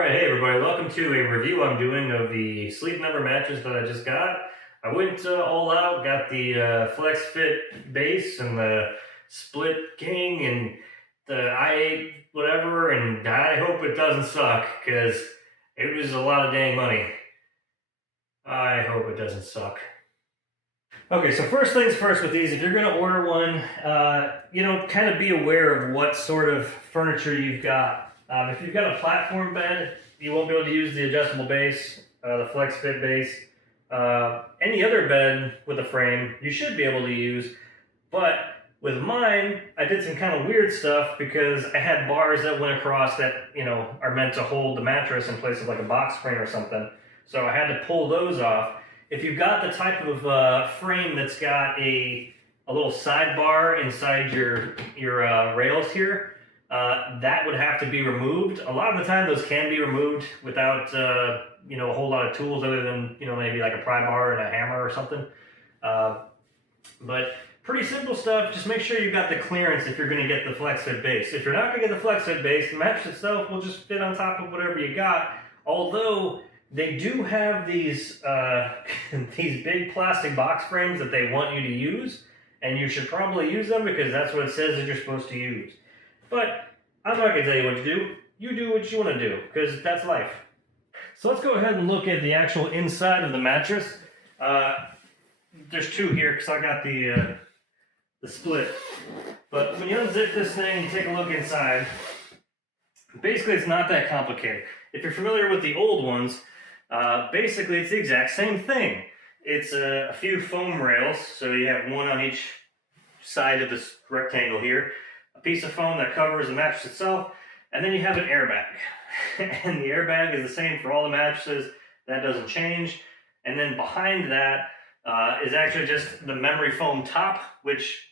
Alright, hey everybody, welcome to a review I'm doing of the Sleep Number mattress that I just got. I went all out, got the Flexfit Base and the Split King and the i8 whatever, and I hope it doesn't suck, because it was a lot of dang money. I hope it doesn't suck. Okay, so first things first with these, if you're going to order one, kind of be aware of what sort of furniture you've got. If you've got a platform bed, you won't be able to use the adjustable base, the Flexfit Base. Any other bed with a frame, you should be able to use. But with mine, I did some kind of weird stuff because I had bars that went across that, are meant to hold the mattress in place of like a box spring or something. So I had to pull those off. If you've got the type of frame that's got a little sidebar inside your rails here, that would have to be removed. A lot of the time those can be removed without a whole lot of tools other than maybe like a pry bar and a hammer or something. But pretty simple stuff. Just make sure you've got the clearance if you're going to get the Flexfit Base. If you're not going to get the Flexfit Base, the mattress itself will just fit on top of whatever you got. Although they do have these these big plastic box frames that they want you to use, and you should probably use them because that's what it says that you're supposed to use. But I'm not going to tell you what to do. You do what you want to do, because that's life. So let's go ahead and look at the actual inside of the mattress. There's two here because I got the split. But when you unzip this thing and take a look inside, basically it's not that complicated. If you're familiar with the old ones, basically it's the exact same thing. It's a few foam rails, so you have one on each side of this rectangle here. A piece of foam that covers the mattress itself, and then you have an airbag. And the airbag is the same for all the mattresses. That doesn't change. And then behind that is actually just the memory foam top, which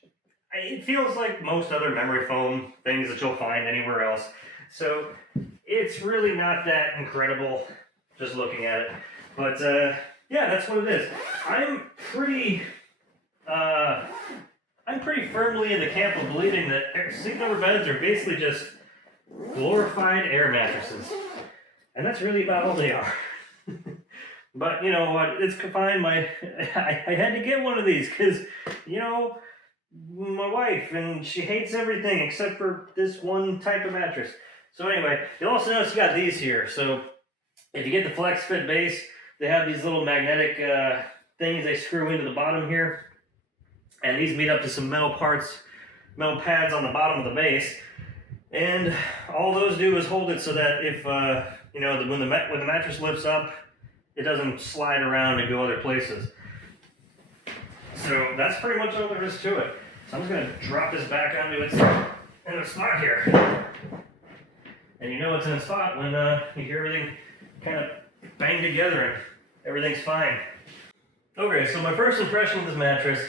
it feels like most other memory foam things that you'll find anywhere else. So it's really not that incredible just looking at it. But yeah, that's what it is. I'm pretty firmly in the camp of believing that Sleep Number beds are basically just glorified air mattresses. And that's really about all they are. But you know what, it's fine. I had to get one of these because, my wife, and she hates everything except for this one type of mattress. So anyway, you'll also notice you got these here. So if you get the Flexfit Base, they have these little magnetic things they screw into the bottom here. And these meet up to some metal pads on the bottom of the base. And all those do is hold it so that if, when the mattress lifts up, it doesn't slide around and go other places. So that's pretty much all there is to it. So I'm just going to drop this back onto its spot here. And you know it's in a spot when you hear everything kind of bang together and everything's fine. Okay, so my first impression of this mattress,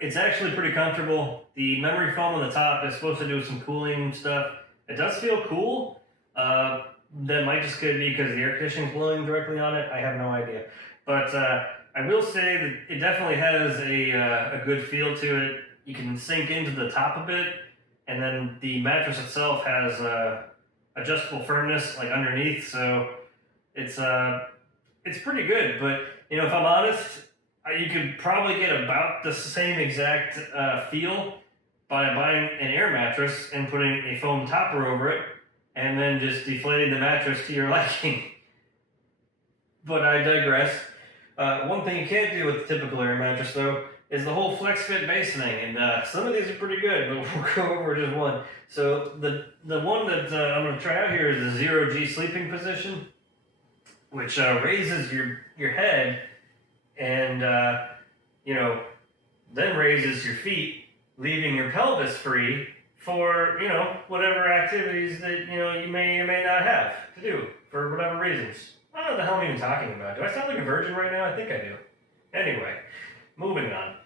it's actually pretty comfortable. The memory foam on the top is supposed to do some cooling stuff. It does feel cool. That might just could be because the air conditioning's blowing directly on it. I have no idea. But I will say that it definitely has a good feel to it. You can sink into the top a bit, and then the mattress itself has adjustable firmness like underneath, so it's pretty good. But if I'm honest, you could probably get about the same exact feel by buying an air mattress and putting a foam topper over it, and then just deflating the mattress to your liking. But I digress. One thing you can't do with the typical air mattress, though, is the whole Flexfit Base thing. And some of these are pretty good, but we'll go over just one. So the one that I'm going to try out here is the 0G sleeping position, which raises your head and, then raises your feet, leaving your pelvis free for, whatever activities that, you may or may not have to do for whatever reasons. I don't know what the hell I'm even talking about. Do I sound like a virgin right now? I think I do. Anyway, moving on.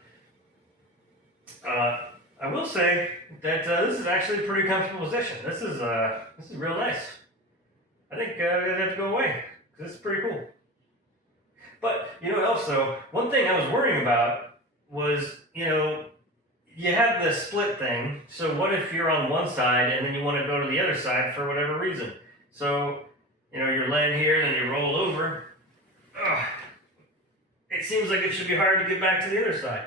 I will say that this is actually a pretty comfortable position. This is real nice. I think it have to go away, because this is pretty cool. But, also, one thing I was worrying about was, you have this split thing, so what if you're on one side and then you want to go to the other side for whatever reason? So you know, you're laying here and then you roll over. Ugh. It seems like it should be hard to get back to the other side.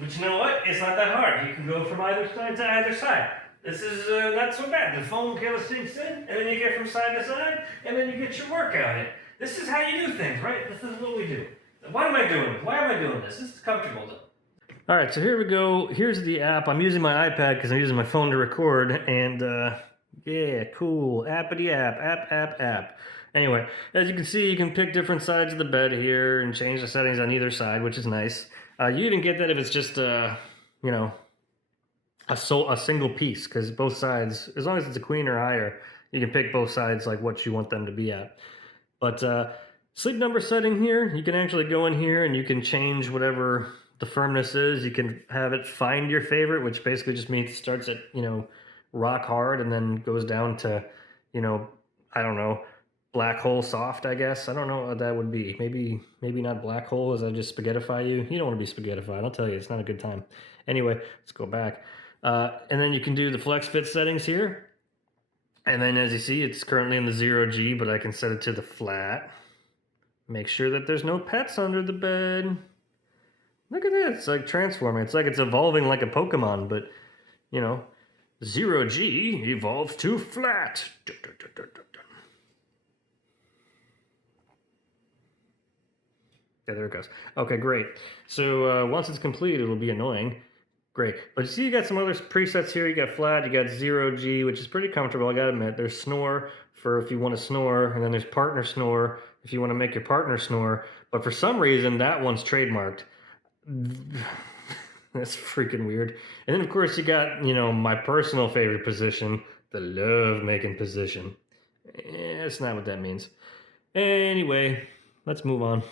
But you know what? It's not that hard. You can go from either side to either side. This is not so bad. The foam kind of sinks in, and then you get from side to side, and then you get your workout in. This is how you do things, right? This is what we do. Why am I doing this? Why am I doing this? This is comfortable though. All right, so here we go. Here's the app. I'm using my iPad because I'm using my phone to record, and yeah, cool. Appity app. Anyway, as you can see, you can pick different sides of the bed here and change the settings on either side, which is nice. You even get that if it's just, you know, a single piece, because both sides, as long as it's a queen or higher, you can pick both sides like what you want them to be at. But sleep number setting here, you can actually go in here and you can change whatever the firmness is. You can have it find your favorite, which basically just means it starts at, you know, rock hard and then goes down to, you know, I don't know, black hole soft, I guess. I don't know what that would be. Maybe not black hole, as I just spaghettify you. You don't want to be spaghettified. I'll tell you, it's not a good time. Anyway, let's go back. And then you can do the Flexfit settings here. And then as you see, it's currently in the 0G, but I can set it to the flat. Make sure that there's no pets under the bed. Look at that. It's like transforming. It's like it's evolving like a Pokemon, but, you know, 0G evolves to flat. Yeah, there it goes. Okay, great. So once it's complete, it'll be annoying. Great. But you see, you got some other presets here. You got flat, you got 0G, which is pretty comfortable, I gotta admit. There's snore for if you want to snore, and then there's partner snore if you want to make your partner snore. But for some reason, that one's trademarked. That's freaking weird. And then, of course, you got, you know, my personal favorite position, the love-making position. That's not what that means. Anyway, let's move on.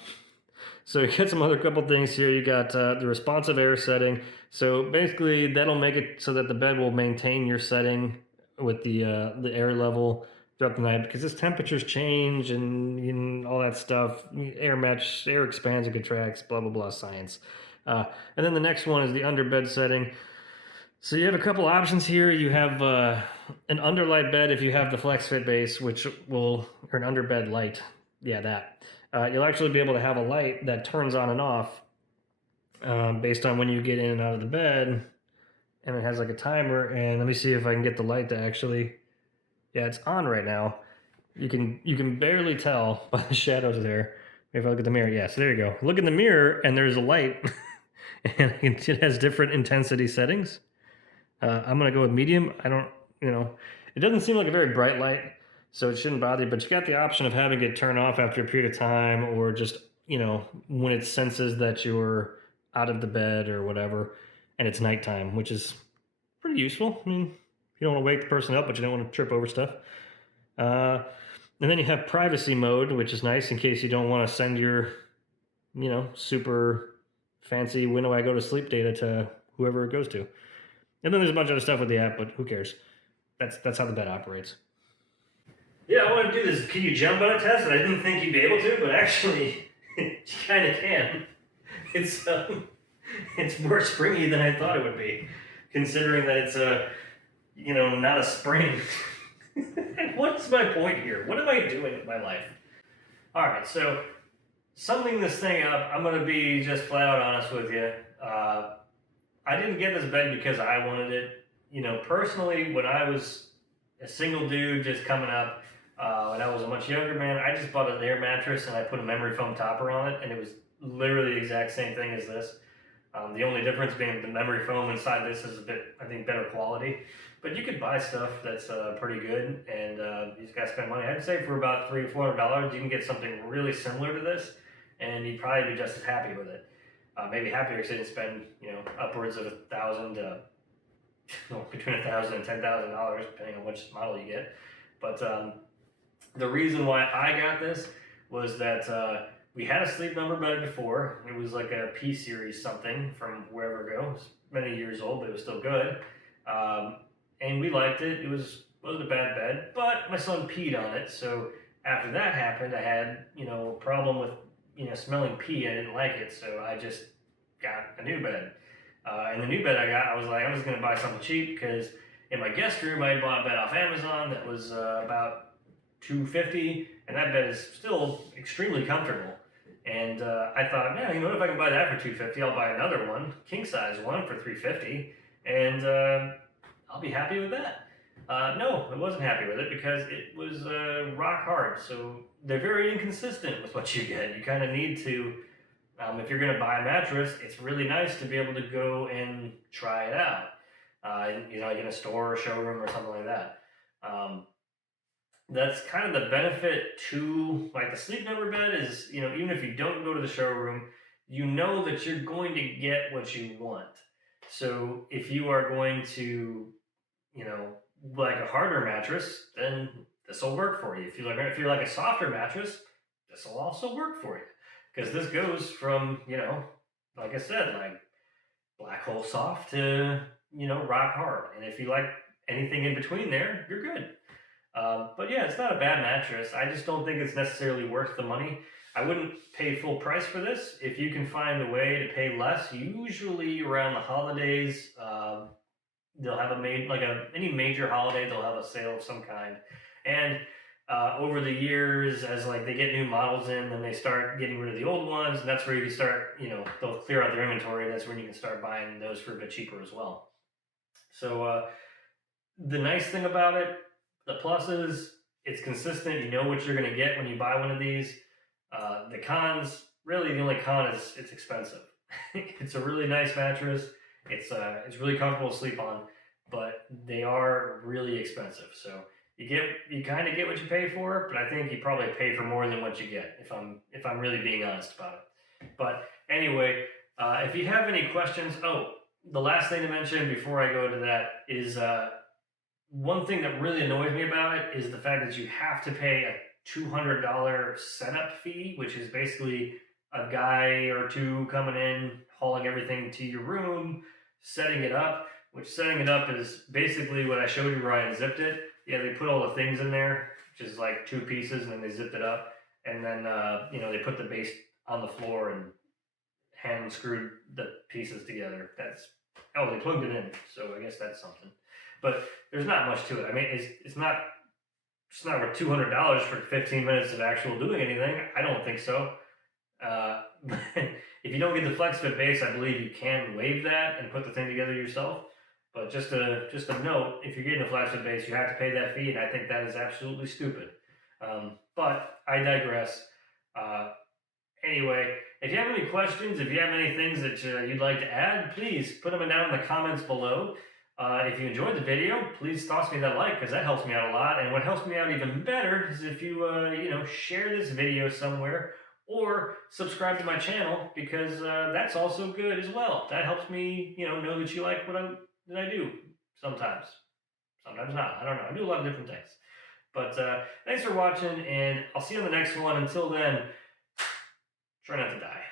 So you got some other couple things here. You got the responsive air setting. So basically, that'll make it so that the bed will maintain your setting with the air level throughout the night, because as temperatures change and all that stuff, air expands and contracts, blah blah blah, science. And then the next one is the underbed setting. So you have a couple options here. You have an underlight bed if you have the Flexfit Base, or an underbed light. Yeah, that. You'll actually be able to have a light that turns on and off based on when you get in and out of the bed. And it has like a timer. And let me see if I can get the light to actually... Yeah, it's on right now. You can barely tell by the shadows there. If I look at the mirror, yeah, so there you go. Look in the mirror and there's a light. And it has different intensity settings. I'm going to go with medium. I don't, you know, it doesn't seem like a very bright light, so it shouldn't bother you, but you got the option of having it turn off after a period of time, or just, you know, when it senses that you're out of the bed or whatever, and it's nighttime, which is pretty useful. I mean, you don't want to wake the person up, but you don't want to trip over stuff. And then you have privacy mode, which is nice in case you don't want to send your, you know, super fancy when do I go to sleep data to whoever it goes to. And then there's a bunch of other stuff with the app, but who cares? That's how the bed operates. Yeah, I want to do this can you jump on a test, and I didn't think you'd be able to, but actually, you kind of can. It's more springy than I thought it would be, considering that it's you know, not a spring. What's my point here? What am I doing with my life? All right, so summing this thing up, I'm going to be just flat out honest with you. I didn't get this bed because I wanted it. You know, personally, when I was a single dude just coming up, when I was a much younger man, I just bought an air mattress and I put a memory foam topper on it, and it was literally the exact same thing as this. The only difference being the memory foam inside this is a bit, I think, better quality. But you could buy stuff that's pretty good, and you just gotta spend money. I'd say for about $300 or $400, you can get something really similar to this, and you'd probably be just as happy with it. Maybe happier because you didn't spend, you know, upwards of $1,000 to between $1,000 and $10,000, depending on which model you get. But the reason why I got this was that we had a Sleep Number bed before. It was like a P series something from wherever it goes. Many years old, but it was still good. And we liked it. It wasn't a bad bed, but my son peed on it. So after that happened, I had, you know, a problem with, you know, smelling pee. I didn't like it, so I just got a new bed. And the new bed I got, I was like, I was going to buy something cheap, because in my guest room, I had bought a bed off Amazon that was about $250, and that bed is still extremely comfortable. And I thought, man, you know what? If I can buy that for $250, I'll buy another one, king size one, for $350, and I'll be happy with that. No, I wasn't happy with it because it was rock hard. So they're very inconsistent with what you get. You kind of need to, if you're going to buy a mattress, it's really nice to be able to go and try it out. Like in a store or showroom or something like that. That's kind of the benefit to like the Sleep Number bed is, even if you don't go to the showroom, you know that you're going to get what you want. So if you are going to, like a harder mattress, then this will work for you. If you like a softer mattress, this will also work for you. Because this goes from, like I said, like black hole soft to, rock hard. And if you like anything in between there, you're good. But yeah, it's not a bad mattress. I just don't think it's necessarily worth the money. I wouldn't pay full price for this. If you can find a way to pay less, usually around the holidays, they'll have any major holiday, they'll have a sale of some kind. And over the years, as like they get new models in, then they start getting rid of the old ones, and that's where you can start, they'll clear out their inventory. That's when you can start buying those for a bit cheaper as well. So the nice thing about it, the plus is it's consistent. You know what you're going to get when you buy one of these. The cons, really the only con is it's expensive. It's a really nice mattress. It's really comfortable to sleep on, but they are really expensive. So you kind of get what you pay for, but I think you probably pay for more than what you get if I'm really being honest about it. But anyway, if you have any questions, the last thing to mention before I go into that is one thing that really annoys me about it is the fact that you have to pay a $200 setup fee, which is basically a guy or two coming in, hauling everything to your room, setting it up, which setting it up is basically what I showed you where I unzipped it. Yeah, they put all the things in there, which is like 2 pieces, and then they zipped it up. And then, they put the base on the floor and hand screwed the pieces together. They plugged it in, so I guess that's something. But there's not much to it. I mean, it's not worth $200 for 15 minutes of actual doing anything. I don't think so. If you don't get the Flexfit Base, I believe you can waive that and put the thing together yourself. But just a note, if you're getting a Flexfit Base, you have to pay that fee, and I think that is absolutely stupid. But I digress. Anyway, if you have any questions, if you have any things that you'd like to add, please put them down in the comments below. If you enjoyed the video, please toss me that like, because that helps me out a lot. And what helps me out even better is if you, share this video somewhere or subscribe to my channel, because that's also good as well. That helps me, know that you like what I do sometimes. Sometimes not. I don't know. I do a lot of different things. But thanks for watching, and I'll see you on the next one. Until then, try not to die.